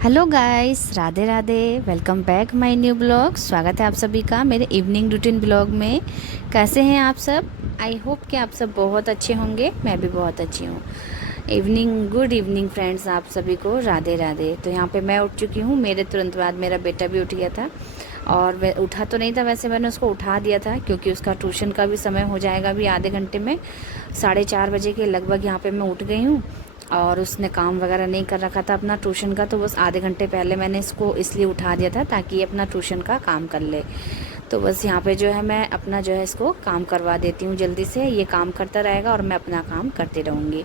Hello guys, Radhe Radhe. Welcome back my new blog. स्वागत है आप सभी का मेरे इवनिंग रूटीन ब्लॉग में। कैसे हैं आप सब? आई होप कि आप सब बहुत अच्छे होंगे। मैं भी बहुत अच्छी हूँ। गुड इवनिंग फ्रेंड्स, आप सभी को राधे राधे। तो यहाँ पे मैं उठ चुकी हूँ। मेरे तुरंत बाद मेरा बेटा भी उठ गया था और वह उठा तो नहीं था, वैसे मैंने उसको उठा दिया था क्योंकि उसका ट्यूशन का भी समय हो जाएगा अभी आधे घंटे में। 4:30 बजे के लगभग यहाँ पे मैं उठ गई हूँ और उसने काम वगैरह नहीं कर रखा था अपना ट्यूशन का, तो बस आधे घंटे पहले मैंने इसको इसलिए उठा दिया था ताकि ये अपना ट्यूशन का काम कर ले। तो बस यहाँ पे जो है मैं अपना जो है इसको काम करवा देती हूँ जल्दी से। ये काम करता रहेगा और मैं अपना काम करती रहूँगी।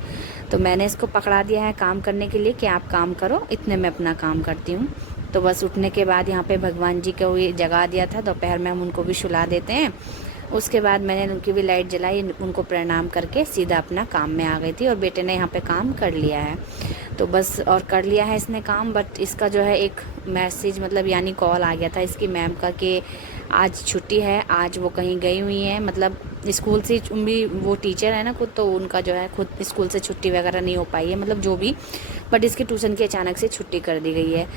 तो मैंने इसको पकड़ा दिया है काम करने के लिए कि आप काम करो, इतने में अपना काम करती हूँ। तो बस उठने के बाद यहाँ पे भगवान जी को ये जगा दिया था। दोपहर में हम उनको भी सुला देते हैं। उसके बाद मैंने उनकी भी लाइट जलाई, उनको प्रणाम करके सीधा अपना काम में आ गई थी और बेटे ने यहाँ पे काम कर लिया है। तो बस और कर लिया है इसने काम, बट इसका जो है एक मैसेज मतलब यानी कॉल आ गया था इसकी मैम का कि आज छुट्टी है। आज वो कहीं गई हुई हैं, मतलब स्कूल से भी, वो टीचर है ना खुद, तो उनका जो है खुद स्कूल से छुट्टी वगैरह नहीं हो पाई है, मतलब जो भी, बट इसकी ट्यूशन की अचानक से छुट्टी कर दी गई है।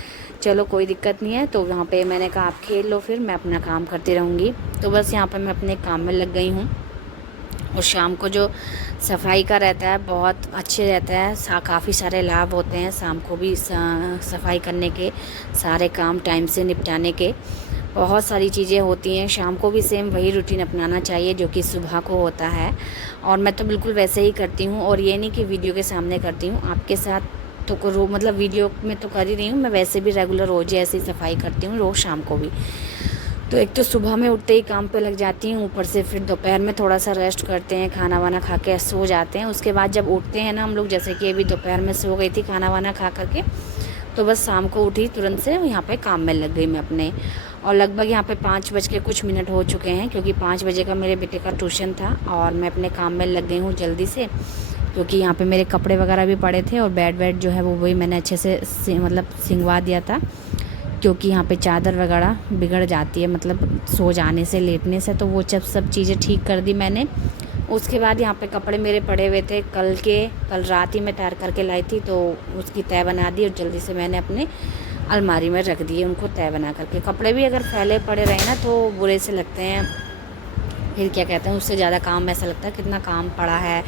चलो कोई दिक्कत नहीं है। तो वहाँ पे मैंने कहा आप खेल लो, फिर मैं अपना काम करती रहूँगी। तो बस यहाँ पे मैं अपने काम में लग गई हूँ। और शाम को जो सफाई का रहता है बहुत अच्छे रहता है, काफ़ी सारे लाभ होते हैं शाम को भी सफाई करने के, सारे काम टाइम से निपटाने के। बहुत सारी चीज़ें होती हैं। शाम को भी सेम वही रूटीन अपनाना चाहिए जो कि सुबह को होता है। और मैं तो बिल्कुल वैसे ही करती हूँ, और ये नहीं कि वीडियो के सामने करती हूँ, आपके साथ तो करो, मतलब वीडियो में तो कर ही रही हूँ, मैं वैसे भी रेगुलर रोज़ ऐसे ही सफाई करती हूँ, रोज़ शाम को भी। तो एक तो सुबह में उठते ही काम पे लग जाती हूँ, ऊपर से फिर दोपहर में थोड़ा सा रेस्ट करते हैं, खाना वाना खा के सो जाते हैं। उसके बाद जब उठते हैं ना हम लोग, जैसे कि अभी दोपहर में सो गई थी खाना वाना खा करके, तो बस शाम को उठी तुरंत से यहाँ पे काम में लग गई मैं अपने। और लगभग यहाँ पे 5 बज के कुछ मिनट हो चुके हैं क्योंकि 5 बजे का मेरे बेटे का ट्यूशन था और मैं अपने काम में लग गई हूँ जल्दी से, क्योंकि यहाँ पे मेरे कपड़े वगैरह भी पड़े थे और बेड वेड जो है वो वही मैंने अच्छे से मतलब सिंगवा दिया था, क्योंकि यहाँ पे चादर वगैरह बिगड़ जाती है मतलब सो जाने से, लेटने से। तो वो सब चीज़ें ठीक कर दी मैंने। उसके बाद यहाँ पे कपड़े मेरे पड़े हुए थे कल रात ही मैं तैयार करके लाई थी, तो उसकी तय बना दी और जल्दी से मैंने अपने अलमारी में रख दिए उनको तय बना करके। कपड़े भी अगर फैले पड़े रहे ना तो बुरे से लगते हैं, फिर क्या कहते हैं, उससे ज़्यादा काम ऐसा लगता है कितना काम पड़ा है,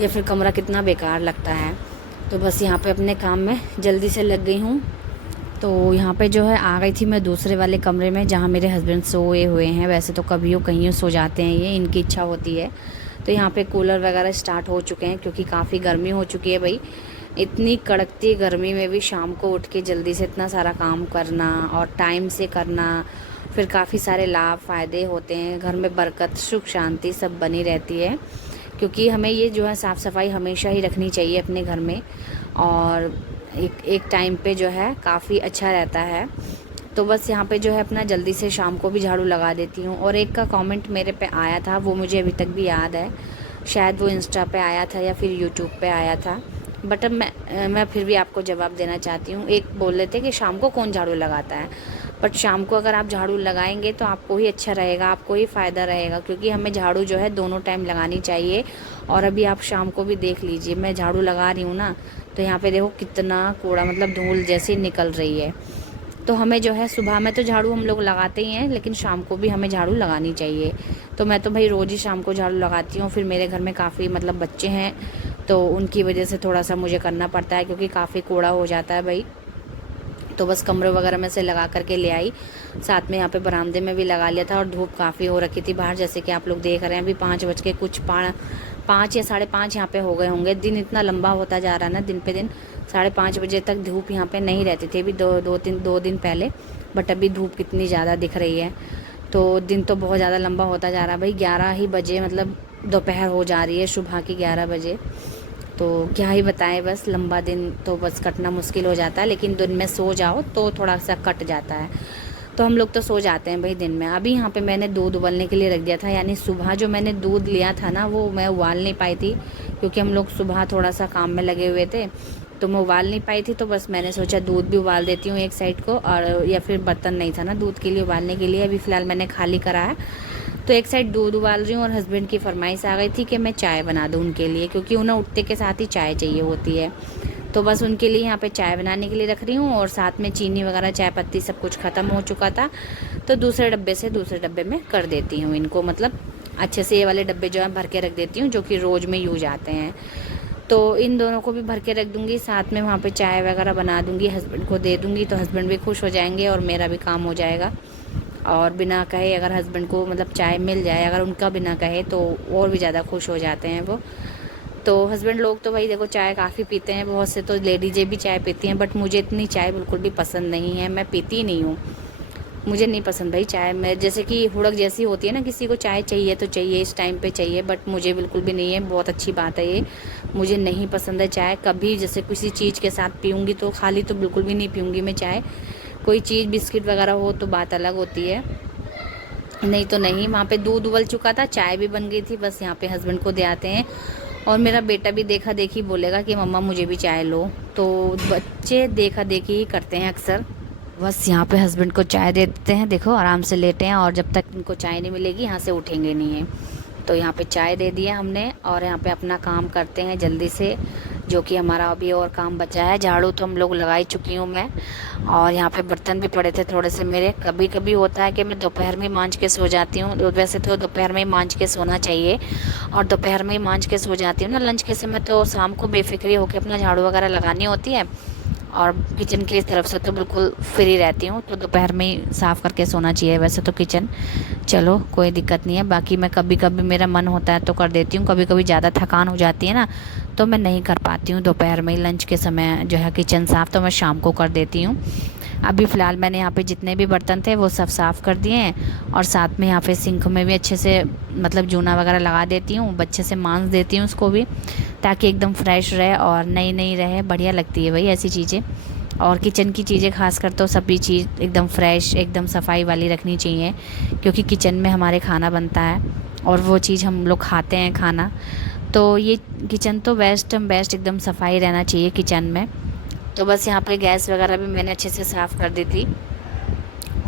या फिर कमरा कितना बेकार लगता है। तो बस यहाँ पे अपने काम में जल्दी से लग गई हूँ। तो यहाँ पे जो है आ गई थी मैं दूसरे वाले कमरे में जहाँ मेरे हस्बैंड सोए हुए हैं। वैसे तो कभी कहीं सो जाते हैं, ये इनकी इच्छा होती है। तो यहाँ पे कूलर वगैरह स्टार्ट हो चुके हैं क्योंकि काफ़ी गर्मी हो चुकी है भाई। इतनी कड़कती गर्मी में भी शाम को उठ के जल्दी से इतना सारा काम करना और टाइम से करना, फिर काफ़ी सारे लाभ फ़ायदे होते हैं। घर में बरकत, सुख, शांति सब बनी रहती है, क्योंकि हमें ये जो है साफ़ सफाई हमेशा ही रखनी चाहिए अपने घर में। और एक टाइम पे जो है काफ़ी अच्छा रहता है। तो बस यहाँ पे जो है अपना जल्दी से शाम को भी झाड़ू लगा देती हूँ। और एक का कमेंट मेरे पे आया था, वो मुझे अभी तक भी याद है, शायद वो इंस्टा पे आया था या फिर यूट्यूब पे आया था, बट अब मैं फिर भी आपको जवाब देना चाहती हूँ। एक बोल रहे थे कि शाम को कौन झाड़ू लगाता है, बट शाम को अगर आप झाड़ू लगाएंगे तो आपको ही अच्छा रहेगा, आपको ही फ़ायदा रहेगा, क्योंकि हमें झाड़ू जो है दोनों टाइम लगानी चाहिए। और अभी आप शाम को भी देख लीजिए, मैं झाड़ू लगा रही हूँ ना, तो यहाँ पे देखो कितना कूड़ा, मतलब धूल जैसी निकल रही है। तो हमें जो है सुबह में तो झाड़ू हम लोग लगाते ही हैं, लेकिन शाम को भी हमें झाड़ू लगानी चाहिए। तो मैं तो भाई रोज़ ही शाम को झाड़ू लगाती हूँ। फिर मेरे घर में काफ़ी मतलब बच्चे हैं, तो उनकी वजह से थोड़ा सा मुझे करना पड़ता है क्योंकि काफ़ी कूड़ा हो जाता है भाई। तो बस कमरे वगैरह में से लगा करके ले आई, साथ में यहाँ पे बरामदे में भी लगा लिया था। और धूप काफ़ी हो रखी थी बाहर, जैसे कि आप लोग देख रहे हैं अभी 5 या 5:30 यहाँ पे हो गए होंगे। दिन इतना लंबा होता जा रहा है ना, दिन पे दिन। 5:30 बजे तक धूप यहाँ पे नहीं रहती थी, अभी दो दिन पहले, बट अभी धूप कितनी ज़्यादा दिख रही है। तो दिन तो बहुत ज़्यादा लंबा होता जा रहा है भाई। 11 ही बजे मतलब दोपहर हो जा रही है, सुबह की 11 बजे। तो क्या ही बताएं, बस लंबा दिन तो बस कटना मुश्किल हो जाता है, लेकिन दिन में सो जाओ तो थोड़ा सा कट जाता है। तो हम लोग तो सो जाते हैं भाई दिन में। अभी यहाँ पे मैंने दूध उबलने के लिए रख दिया था, यानी सुबह जो मैंने दूध लिया था ना वो मैं उबाल नहीं पाई थी, क्योंकि हम लोग सुबह थोड़ा सा काम में लगे हुए थे, तो मैं उबाल नहीं पाई थी। तो बस मैंने सोचा दूध भी उबाल देती हूँ एक साइड को, और या फिर बर्तन नहीं था ना दूध के लिए उबालने के लिए, अभी फ़िलहाल मैंने खाली करा है। तो एक साइड दूध उबाल रही हूँ और हस्बैंड की फरमाइश आ गई थी कि मैं चाय बना दूँ उनके लिए, क्योंकि उन्हें उठते के साथ ही चाय चाहिए होती है। तो बस उनके लिए यहाँ पे चाय बनाने के लिए रख रही हूँ, और साथ में चीनी वगैरह चाय पत्ती सब कुछ ख़त्म हो चुका था, तो दूसरे डब्बे से दूसरे डब्बे में कर देती हूँ इनको, मतलब अच्छे से ये वाले डब्बे जो है भर के रख देती हूँ, जो कि रोज़ में यूज आते हैं। तो इन दोनों को भी भर के रख दूँगी, साथ में वहाँ पे चाय वगैरह बना दूँगी, हस्बैंड को दे दूँगी, तो हस्बैंड भी खुश हो जाएंगे और मेरा भी काम हो जाएगा। और बिना कहे अगर हस्बैंड को मतलब चाय मिल जाए, अगर उनका बिना कहे, तो और भी ज़्यादा खुश हो जाते हैं वो। तो हस्बैंड लोग तो भाई देखो चाय काफ़ी पीते हैं, बहुत से तो लेडीज़ें भी चाय पीती हैं, बट मुझे इतनी चाय बिल्कुल भी पसंद नहीं है, मैं पीती ही नहीं हूँ। मुझे नहीं पसंद भाई चाय में, जैसे कि हुड़क जैसी होती है ना, किसी को चाय चाहिए तो चाहिए, इस टाइम पे चाहिए, बट मुझे बिल्कुल भी नहीं है। बहुत अच्छी बात है ये, मुझे नहीं पसंद है चाय। कभी जैसे किसी चीज़ के साथ पीऊँगी तो खाली तो बिल्कुल भी नहीं पीऊँगी मैं चाय, कोई चीज़ बिस्किट वगैरह हो तो बात अलग होती है, नहीं तो नहीं। वहाँ पे दूध उबल चुका था, चाय भी बन गई थी, बस यहाँ पे हस्बैंड को दे आते हैं। और मेरा बेटा भी देखा देखी बोलेगा कि मम्मा मुझे भी चाय लो, तो बच्चे देखा देखी ही करते हैं अक्सर। बस यहाँ पे हस्बैंड को चाय दे देते हैं, देखो आराम से लेटे हैं, और जब तक इनको चाय नहीं मिलेगी यहाँ से उठेंगे नहीं है। तो यहाँ पे चाय दे दिया हमने, और यहाँ पे अपना काम करते हैं जल्दी से, जो कि हमारा अभी और काम बचा है। झाड़ू तो हम लोग लगा ही चुकी हूँ मैं, और यहाँ पे बर्तन भी पड़े थे थोड़े से मेरे। कभी कभी होता है कि मैं दोपहर में मांज के सो जाती हूँ, वैसे तो दोपहर में ही मांज के सोना चाहिए, और दोपहर में ही मांज के सो जाती हूँ ना लंच के समय, तो शाम को बेफिक्री होकर अपना झाड़ू वगैरह लगानी होती है, और किचन की तरफ से तो बिल्कुल फ्री रहती हूँ, तो दोपहर में ही साफ़ करके सोना चाहिए वैसे तो किचन। चलो कोई दिक्कत नहीं है। बाकी मैं कभी कभी मेरा मन होता है तो कर देती हूँ, कभी कभी ज़्यादा थकान हो जाती है ना, तो मैं नहीं कर पाती हूँ दोपहर में ही लंच के समय जो है किचन साफ़, तो मैं शाम को कर देती हूँ। अभी फ़िलहाल मैंने यहाँ पे जितने भी बर्तन थे वो सब साफ़ कर दिए हैं, और साथ में यहाँ पे सिंक में भी अच्छे से मतलब जूना वगैरह लगा देती हूँ, अच्छे से मांज देती हूँ उसको भी, ताकि एकदम फ्रेश रहे और नई नई रहे। बढ़िया लगती है भाई ऐसी चीज़ें, और किचन की चीज़ें खासकर तो सभी चीज़ एकदम फ्रेश एकदम सफाई वाली रखनी चाहिए, क्योंकि किचन में हमारे खाना बनता है और वो चीज़ हम लोग खाते हैं खाना, तो ये किचन तो बेस्ट एकदम सफाई रहना चाहिए किचन में। तो बस यहाँ पे गैस वगैरह भी मैंने अच्छे से साफ़ कर दी थी,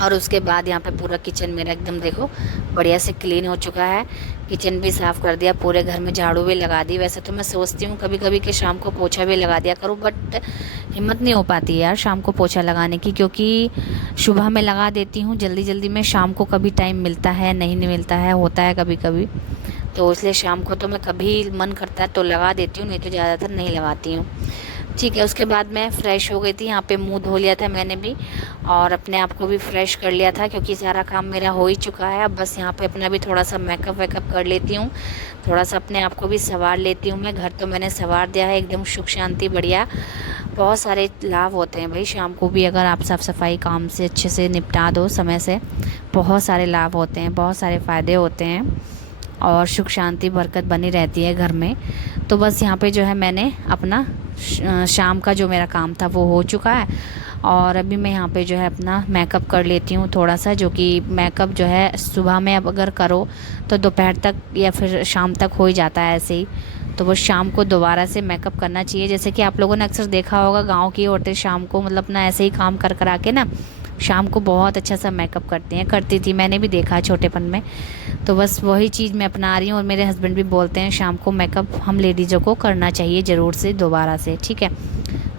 और उसके बाद यहाँ पे पूरा किचन मेरा एकदम देखो बढ़िया से क्लीन हो चुका है। किचन भी साफ़ कर दिया, पूरे घर में झाड़ू भी लगा दी। वैसे तो मैं सोचती हूँ कभी कभी कि शाम को पोछा भी लगा दिया करूँ, बट हिम्मत नहीं हो पाती यार शाम को पोछा लगाने की, क्योंकि सुबह में लगा देती हूँ जल्दी जल्दी में, शाम को कभी टाइम मिलता है नहीं मिलता है, होता है कभी कभी, तो इसलिए शाम को तो मैं कभी मन करता है तो लगा देती हूँ, नहीं तो ज़्यादातर नहीं लगाती हूँ। ठीक है, उसके बाद मैं फ़्रेश हो गई थी, यहाँ पे मुंह धो लिया था मैंने भी, और अपने आप को भी फ्रेश कर लिया था, क्योंकि सारा काम मेरा हो ही चुका है। अब बस यहाँ पे अपना भी थोड़ा सा मेकअप वेकअप कर लेती हूँ, थोड़ा सा अपने आप को भी संवार लेती हूँ मैं। घर तो मैंने संवार दिया है एकदम सुख शांति बढ़िया। बहुत सारे लाभ होते हैं भाई शाम को भी, अगर आप साफ़ सफाई काम से अच्छे से निपटा दो समय से, बहुत सारे लाभ होते हैं, बहुत सारे फ़ायदे होते हैं, और सुख शांति बरकत बनी रहती है घर में। तो बस यहाँ पे जो है मैंने अपना शाम का जो मेरा काम था वो हो चुका है, और अभी मैं यहाँ पे जो है अपना मेकअप कर लेती हूँ थोड़ा सा, जो कि मेकअप जो है सुबह में अब अगर करो तो दोपहर तक या फिर शाम तक हो ही जाता है ऐसे ही, तो वो शाम को दोबारा से मेकअप करना चाहिए। जैसे कि आप लोगों ने अक्सर देखा होगा गाँव की औरतें शाम को मतलब अपना ऐसे ही काम कर करा के ना शाम को बहुत अच्छा सा मेकअप करती हैं, करती थी, मैंने भी देखा है छोटेपन में। तो बस वही चीज़ मैं अपना रही हूँ, और मेरे हस्बैंड भी बोलते हैं शाम को मेकअप हम लेडीज़ों को करना चाहिए ज़रूर से दोबारा से, ठीक है।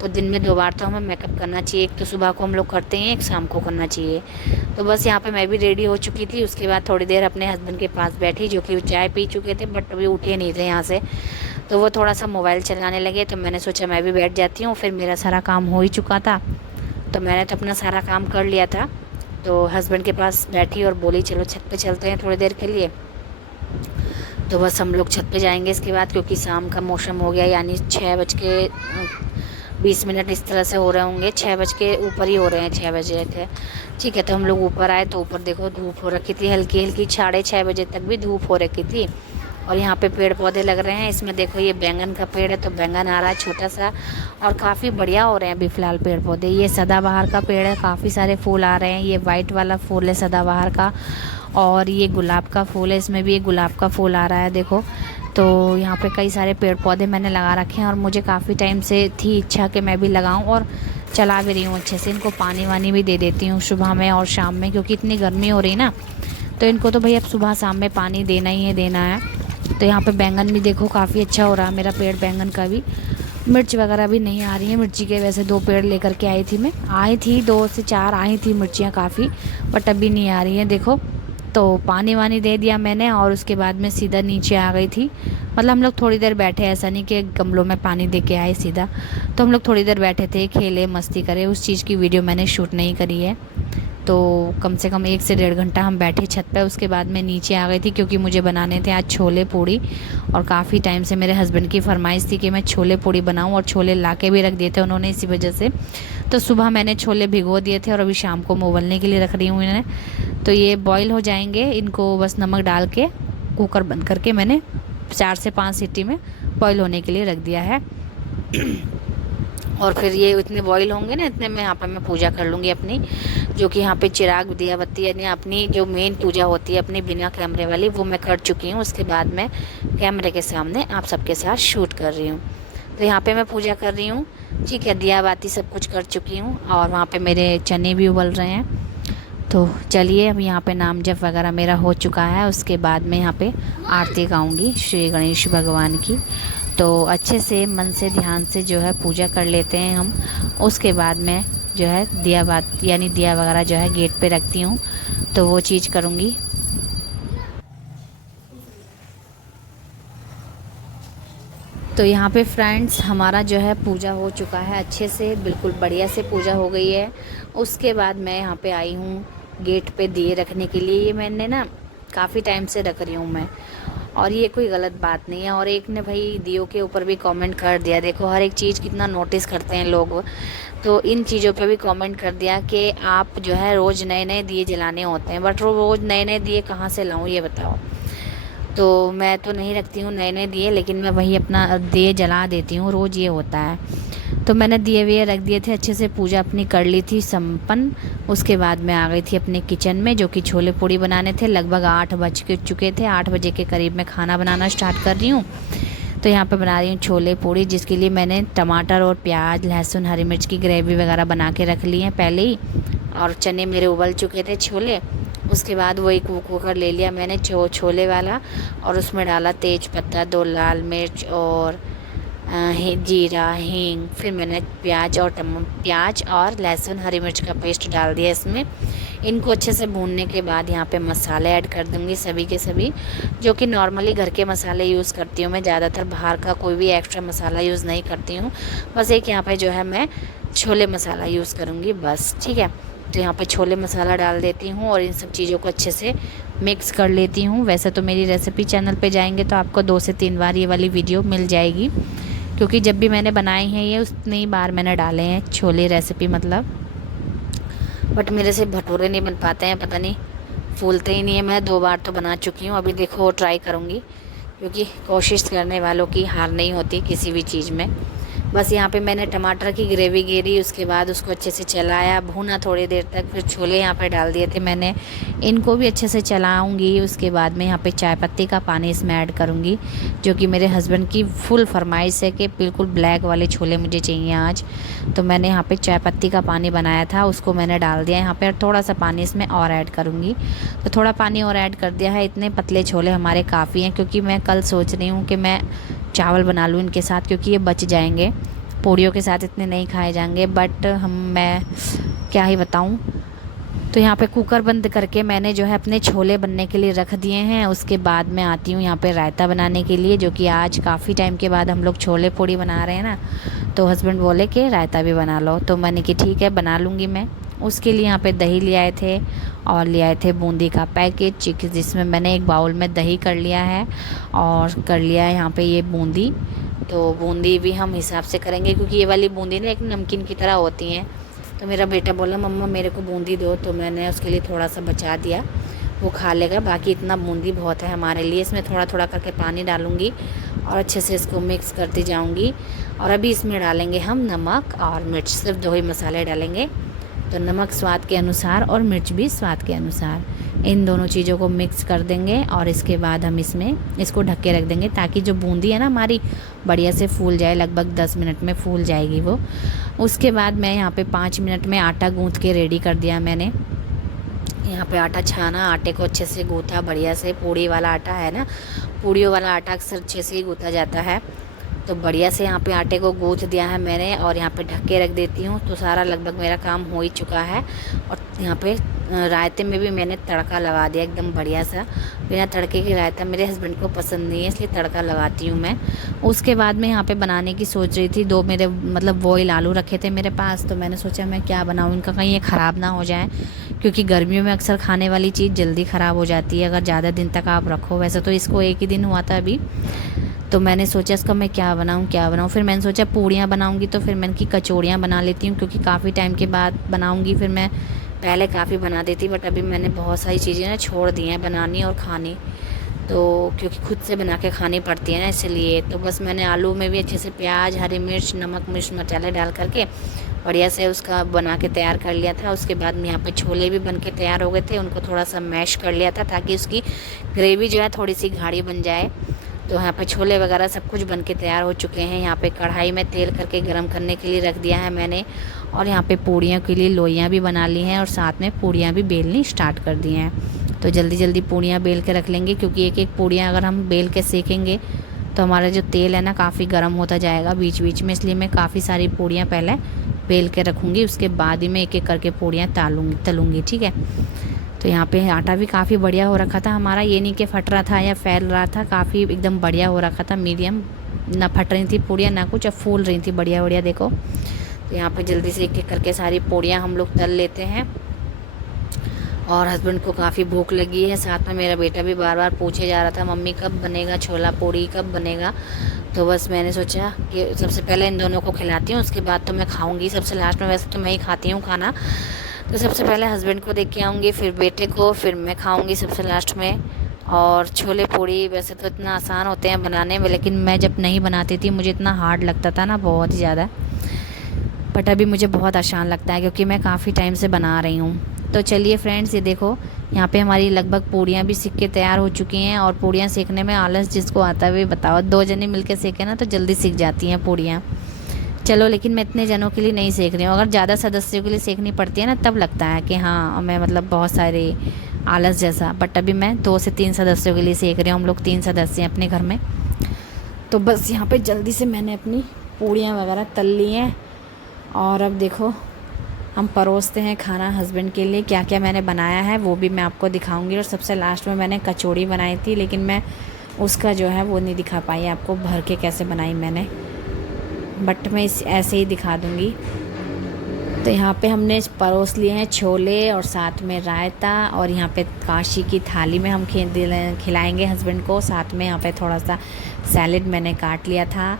तो दिन में 2 बार तो हमें मेकअप करना चाहिए, एक तो सुबह को हम लोग करते हैं, एक शाम को करना चाहिए। तो बस यहाँ पे मैं भी रेडी हो चुकी थी, उसके बाद थोड़ी देर अपने हस्बैंड के पास बैठी, जो कि चाय पी चुके थे बट अभी उठे नहीं थे यहाँ से, तो वो थोड़ा सा मोबाइल चलाने लगे, तो मैंने सोचा मैं भी बैठ जाती हूँ, फिर मेरा सारा काम हो ही चुका था, तो मैंने तो अपना सारा काम कर लिया था। तो हस्बैंड के पास बैठी और बोली चलो छत पे चलते हैं थोड़ी देर के लिए। तो बस हम लोग छत पे जाएंगे इसके बाद, क्योंकि शाम का मौसम हो गया, यानी 6:20 इस तरह से हो रहे होंगे, 6 बज के ऊपर ही हो रहे हैं, 6 बजे थे। ठीक है, तो हम लोग ऊपर आए तो ऊपर देखो धूप हो रखी थी हल्की हल्की, 6:30 बजे तक भी धूप हो रखी थी। और यहाँ पे पेड़ पौधे लग रहे हैं, इसमें देखो ये बैंगन का पेड़ है, तो बैंगन आ रहा है छोटा सा, और काफ़ी बढ़िया हो रहे हैं अभी फ़िलहाल पेड़ पौधे। ये सदाबहार का पेड़ है, काफ़ी सारे फूल आ रहे हैं, ये वाइट वाला फूल है सदाबहार का, और ये गुलाब का फूल है, इसमें भी एक गुलाब का फूल आ रहा है देखो। तो यहाँ पे कई सारे पेड़ पौधे मैंने लगा रखे हैं, और मुझे काफ़ी टाइम से थी इच्छा कि मैं भी लगाऊँ, और चला भी रही हूँ अच्छे से। इनको पानी वानी भी दे देती हूँ सुबह में और शाम में, क्योंकि इतनी गर्मी हो रही ना, तो इनको तो भाई अब सुबह शाम में पानी देना ही है, देना है। तो यहाँ पे बैंगन भी देखो काफ़ी अच्छा हो रहा है मेरा पेड़ बैंगन का भी, मिर्च वगैरह भी नहीं आ रही है। मिर्ची के वैसे 2 पेड़ लेकर के आई थी मैं, आई थी 2 से 4 आई थी मिर्चियाँ काफ़ी, बट अभी नहीं आ रही है देखो। तो पानी वानी दे दिया मैंने और उसके बाद में सीधा नीचे आ गई थी। मतलब हम लोग थोड़ी देर बैठे, ऐसा नहीं कि गमलों में पानी दे के आए सीधा। तो हम लोग थोड़ी देर बैठे थे, खेले मस्ती करे, उस चीज़ की वीडियो मैंने शूट नहीं करी है। तो कम से कम 1 से 1.5 घंटा हम बैठे छत पे। उसके बाद मैं नीचे आ गई थी क्योंकि मुझे बनाने थे आज छोले पूड़ी, और काफ़ी टाइम से मेरे हस्बैंड की फरमाइश थी कि मैं छोले पूड़ी बनाऊं, और छोले ला के भी रख दिए थे उन्होंने इसी वजह से। तो सुबह मैंने छोले भिगो दिए थे और अभी शाम को मैं उबलने के लिए रख रही हूँ इन्हें। तो ये बॉईल हो जाएंगे, इनको बस नमक डाल के कुकर बंद करके मैंने 4 से 5 सीटी में बॉईल होने के लिए रख दिया है। और फिर ये इतने बॉईल होंगे ना, इतने में यहाँ पर मैं पूजा कर लूँगी अपनी, जो कि यहाँ पे चिराग दिया बत्ती यानी अपनी जो मेन पूजा होती है अपनी बिना कैमरे वाली, वो मैं कर चुकी हूँ। उसके बाद मैं कैमरे के सामने आप सबके साथ शूट कर रही हूँ। तो यहाँ पे मैं पूजा कर रही हूँ, ठीक है, दिया बाती सब कुछ कर चुकी हूँ, और वहाँ पे मेरे चने भी उबल रहे हैं। तो चलिए, अब यहाँ पे नाम जप वगैरह मेरा हो चुका है। उसके बाद मैं यहाँ पे आरती गाऊँगी श्री गणेश भगवान की। तो अच्छे से मन से ध्यान से जो है पूजा कर लेते हैं हम। उसके बाद मैं जो है दिया बात यानी दिया वगैरह जो है गेट पे रखती हूँ, तो वो चीज़ करूँगी। तो यहाँ पे फ्रेंड्स हमारा जो है पूजा हो चुका है अच्छे से, बिल्कुल बढ़िया से पूजा हो गई है। उसके बाद मैं यहाँ पे आई हूँ गेट पे दिए रखने के लिए। ये मैंने ना काफ़ी टाइम से रख रही हूँ मैं, और ये कोई गलत बात नहीं है। और एक ने भाई दियों के ऊपर भी कमेंट कर दिया, देखो हर एक चीज़ कितना नोटिस करते हैं लोग। तो इन चीज़ों पे भी कमेंट कर दिया कि आप जो है रोज़ नए नए दिए जलाने होते हैं, बट रोज़ नए नए दिए कहाँ से लाऊं ये बताओ। तो मैं तो नहीं रखती हूँ नए नए दिए, लेकिन मैं वही अपना दिए जला देती हूँ, रोज़ ये होता है। तो मैंने दिए विए रख दिए थे, अच्छे से पूजा अपनी कर ली थी संपन्न। उसके बाद मैं आ गई थी अपने किचन में, जो कि छोले पूड़ी बनाने थे। लगभग 8 बज के चुके थे, 8 बजे के करीब मैं खाना बनाना स्टार्ट कर रही हूँ। तो यहाँ पे बना रही हूँ छोले पूड़ी, जिसके लिए मैंने टमाटर और प्याज लहसुन हरी मिर्च की ग्रेवी वगैरह बना के रख ली है पहले ही। और चने मेरे उबल चुके थे छोले। उसके बाद वो एक कुकर ले लिया मैंने छोले वाला, और उसमें डाला तेज पत्ता, 2 लाल मिर्च और जीरा हींग। फिर मैंने प्याज और लहसुन हरी मिर्च का पेस्ट डाल दिया इसमें। इनको अच्छे से भूनने के बाद यहाँ पे मसाले ऐड कर दूँगी सभी के सभी, जो कि नॉर्मली घर के मसाले यूज़ करती हूँ मैं। ज़्यादातर बाहर का कोई भी एक्स्ट्रा मसाला यूज़ नहीं करती हूँ, बस एक यहाँ पे जो है मैं छोले मसाला यूज़ करूँगी बस, ठीक है। तो यहाँ पे छोले मसाला डाल देती हूँ और इन सब चीज़ों को अच्छे से मिक्स कर लेती हूँ। वैसे तो मेरी रेसिपी चैनल पे जाएंगे तो आपको 2 से 3 बार ये वाली वीडियो मिल जाएगी, क्योंकि जब भी मैंने बनाए हैं ये उतनी ही बार मैंने डाले हैं छोले रेसिपी मतलब। बट मेरे से भटूरे नहीं बन पाते हैं, पता नहीं फूलते ही नहीं है। मैं 2 बार तो बना चुकी हूँ, अभी देखो ट्राई करूँगी, क्योंकि कोशिश करने वालों की हार नहीं होती किसी भी चीज़ में। बस यहाँ पे मैंने टमाटर की ग्रेवी गेरी, उसके बाद उसको अच्छे से चलाया, भूना थोड़ी देर तक। फिर छोले यहाँ पे डाल दिए थे मैंने, इनको भी अच्छे से चलाऊंगी। उसके बाद में यहाँ पे चाय पत्ती का पानी इसमें ऐड करूँगी, जो कि मेरे हस्बैंड की फुल फरमाइश है कि बिल्कुल ब्लैक वाले छोले मुझे चाहिए आज। तो मैंने यहाँ पे चाय पत्ती का पानी बनाया था, उसको मैंने डाल दिया यहाँ पे। थोड़ा सा पानी इसमें और ऐड करूँगी, तो थोड़ा पानी और ऐड कर दिया है। इतने पतले छोले हमारे काफ़ी हैं, क्योंकि मैं कल सोच रही हूँ कि मैं चावल बना लूँ इनके साथ, क्योंकि ये बच जाएंगे, पूड़ियों के साथ इतने नहीं खाए जाएंगे। बट मैं क्या ही बताऊँ। तो यहाँ पे कुकर बंद करके मैंने जो है अपने छोले बनने के लिए रख दिए हैं। उसके बाद मैं आती हूँ यहाँ पे रायता बनाने के लिए, जो कि आज काफ़ी टाइम के बाद हम लोग छोले पूड़ी बना रहे हैं ना, तो हस्बैंड बोले कि रायता भी बना लो। तो मैंने कि ठीक है बना लूँगी मैं। उसके लिए यहाँ पे दही ले आए थे, और ले आए थे बूंदी का पैकेट, जिसमें मैंने एक बाउल में दही कर लिया है, और कर लिया है यहाँ पे ये बूंदी। तो बूंदी भी हम हिसाब से करेंगे, क्योंकि ये वाली बूंदी ना एक नमकीन की तरह होती हैं। तो मेरा बेटा बोला मम्मा मेरे को बूंदी दो, तो मैंने उसके लिए थोड़ा सा बचा दिया, वो खा लेगा। बाकी इतना बूंदी बहुत है हमारे लिए। इसमें थोड़ा थोड़ा करके पानी डालूँगी और अच्छे से इसको मिक्स करती जाऊँगी। और अभी इसमें डालेंगे हम नमक और मिर्च, सिर्फ 2 ही मसाले डालेंगे। तो नमक स्वाद के अनुसार और मिर्च भी स्वाद के अनुसार, इन दोनों चीज़ों को मिक्स कर देंगे। और इसके बाद हम इसमें इसको ढक के रख देंगे, ताकि जो बूंदी है ना हमारी बढ़िया से फूल जाए। लगभग 10 मिनट में फूल जाएगी वो। उसके बाद मैं यहाँ पे 5 मिनट में आटा गूँथ के रेडी कर दिया मैंने। यहाँ पे आटा छाना, आटे को अच्छे से गूँथा बढ़िया से। पूड़ी वाला आटा है ना, पूड़ियों वाला आटा अक्सर अच्छे से ही गूँथा जाता है। तो बढ़िया से यहाँ पे आटे को गूँथ दिया है मैंने और यहाँ पे ढक के रख देती हूँ। तो सारा लगभग मेरा काम हो ही चुका है। और यहाँ पे रायते में भी मैंने तड़का लगा दिया एकदम बढ़िया सा। बिना तड़के की रायता मेरे हस्बैंड को पसंद नहीं है, इसलिए तड़का लगाती हूँ मैं। उसके बाद में यहाँ पे बनाने की सोच रही थी। 2 मेरे मतलब बॉयल आलू रखे थे मेरे पास, तो मैंने सोचा मैं क्या बनाऊँ इनका, कहीं ये ख़राब ना हो जाए, क्योंकि गर्मियों में अक्सर खाने वाली चीज़ जल्दी ख़राब हो जाती है अगर ज़्यादा दिन तक आप रखो। वैसे तो इसको 1 ही दिन हुआ था अभी। तो मैंने सोचा इसका मैं क्या बनाऊँ। फिर मैंने सोचा पूड़ियाँ बनाऊँगी, तो फिर मैंने की कचौड़ियाँ बना लेती हूँ, क्योंकि काफ़ी टाइम के बाद बनाऊँगी। फिर मैं पहले काफ़ी बना देती, बट अभी मैंने बहुत सारी चीज़ें ना छोड़ दी हैं बनानी और खानी, तो क्योंकि खुद से बना के खानी पड़ती है ना, इसलिए। तो बस मैंने आलू में भी अच्छे से प्याज, हरी मिर्च, नमक, मिर्च मसाले डाल करके बढ़िया से उसका बना के तैयार कर लिया था। उसके बाद में यहाँ पे छोले भी बन के तैयार हो गए थे, उनको थोड़ा सा मैश कर लिया था ताकि उसकी ग्रेवी जो है थोड़ी सी गाढ़ी बन जाए। तो यहाँ पे छोले वगैरह सब कुछ बन के तैयार हो चुके हैं। यहाँ पे कढ़ाई में तेल करके गरम करने के लिए रख दिया है मैंने। और यहाँ पे पूड़ियों के लिए लोइयाँ भी बना ली हैं और साथ में पूड़ियाँ भी बेलनी स्टार्ट कर दी हैं। तो जल्दी जल्दी पूड़ियाँ बेल के रख लेंगे, क्योंकि एक एक पूड़ियाँ अगर हम बेल के सेकेंगे तो हमारा जो तेल है ना काफ़ी गर्म होता जाएगा बीच बीच में, इसलिए मैं काफ़ी सारी पूड़ियाँ पहले बेल के रखूँगी, उसके बाद ही मैं एक एक करके पूड़ियाँ तलूँगी। ठीक है। तो यहाँ पे आटा भी काफ़ी बढ़िया हो रखा था हमारा, ये नहीं कि फट रहा था या फैल रहा था, काफ़ी एकदम बढ़िया हो रखा था, मीडियम, ना फट रही थी पूड़ियाँ ना कुछ, अब फूल रही थी बढ़िया बढ़िया। देखो, तो यहाँ पे जल्दी से एक एक करके सारी पूड़ियाँ हम लोग तल लेते हैं। और हस्बैंड को काफ़ी भूख लगी है, साथ में मेरा बेटा भी बार बार पूछे जा रहा था मम्मी कब बनेगा छोला पूड़ी, कब बनेगा। तो बस मैंने सोचा कि सबसे पहले इन दोनों को खिलाती हूँ, उसके बाद तो मैं खाऊंगी सबसे लास्ट में। वैसे तो मैं ही खाती हूँ खाना, तो सबसे पहले हस्बैंड को देख के आऊँगी, फिर बेटे को, फिर मैं खाऊँगी सबसे लास्ट में। और छोले पूड़ी वैसे तो इतना आसान होते हैं बनाने में, लेकिन मैं जब नहीं बनाती थी मुझे इतना हार्ड लगता था ना, बहुत ही ज़्यादा। बट अभी मुझे बहुत आसान लगता है क्योंकि मैं काफ़ी टाइम से बना रही हूँ। तो चलिए फ्रेंड्स, ये देखो यहाँ पे हमारी लगभग पूड़ियाँ भी सीख के तैयार हो चुकी हैं। और पूड़ियाँ सेकने में आलस जिसको आता है वे बताओ, 2 जने मिलकर सेके ना तो जल्दी सीख जाती हैं पूड़ियाँ। चलो, लेकिन मैं इतने जनों के लिए नहीं सेक रही हूँ। अगर ज़्यादा सदस्यों के लिए सेकनी पड़ती है ना तब लगता है कि हाँ मैं मतलब बहुत सारे आलस जैसा। बट अभी मैं 2 से 3 सदस्यों के लिए सेक रही हूँ, हम लोग 3 सदस्य हैं अपने घर में। तो बस यहाँ पे जल्दी से मैंने अपनी पूड़ियाँ वगैरह तल ली हैं। और अब देखो हम परोसते हैं खाना हस्बैंड के लिए। क्या क्या मैंने बनाया है वो भी मैं आपको दिखाऊंगी। और सबसे लास्ट में मैंने कचौड़ी बनाई थी, लेकिन मैं उसका जो है वो नहीं दिखा पाई आपको, भर के कैसे बनाई मैंने, बट मैं ऐसे ही दिखा दूंगी। तो यहाँ पे हमने परोस लिए हैं छोले और साथ में रायता। और यहाँ पे काशी की थाली में हम खिलाएंगे हस्बैंड को। साथ में यहाँ पे थोड़ा सा सैलेड मैंने काट लिया था,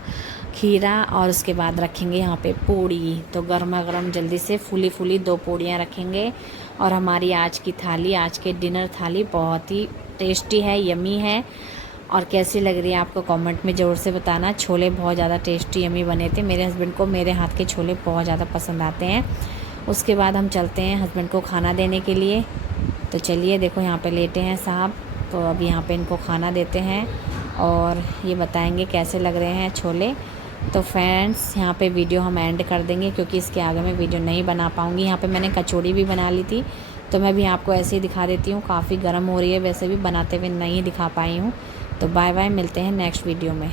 खीरा, और उसके बाद रखेंगे यहाँ पे पूड़ी। तो गर्मा गर्म जल्दी से फूली फूली 2 पूड़ियाँ रखेंगे। और हमारी आज की थाली, आज के डिनर थाली बहुत ही टेस्टी है, यमी है। और कैसी लग रही है आपको कमेंट में ज़रूर से बताना। छोले बहुत ज़्यादा टेस्टी यमी बने थे। मेरे हस्बैंड को मेरे हाथ के छोले बहुत ज़्यादा पसंद आते हैं। उसके बाद हम चलते हैं हस्बैंड को खाना देने के लिए। तो चलिए, देखो यहाँ पे लेटे हैं साहब, तो अब यहाँ पे इनको खाना देते हैं और ये बताएंगे कैसे लग रहे हैं छोले। तो फ्रेंड्स, यहाँ पे वीडियो हम एंड कर देंगे क्योंकि इसके आगे मैं वीडियो नहीं बना पाऊँगी। यहाँ पे मैंने कचौड़ी भी बना ली थी, तो मैं भी आपको ऐसे ही दिखा देती हूँ। काफ़ी गर्म हो रही है, वैसे भी बनाते हुए नहीं दिखा पाई हूँ। तो बाय बाय, मिलते हैं नेक्स्ट वीडियो में।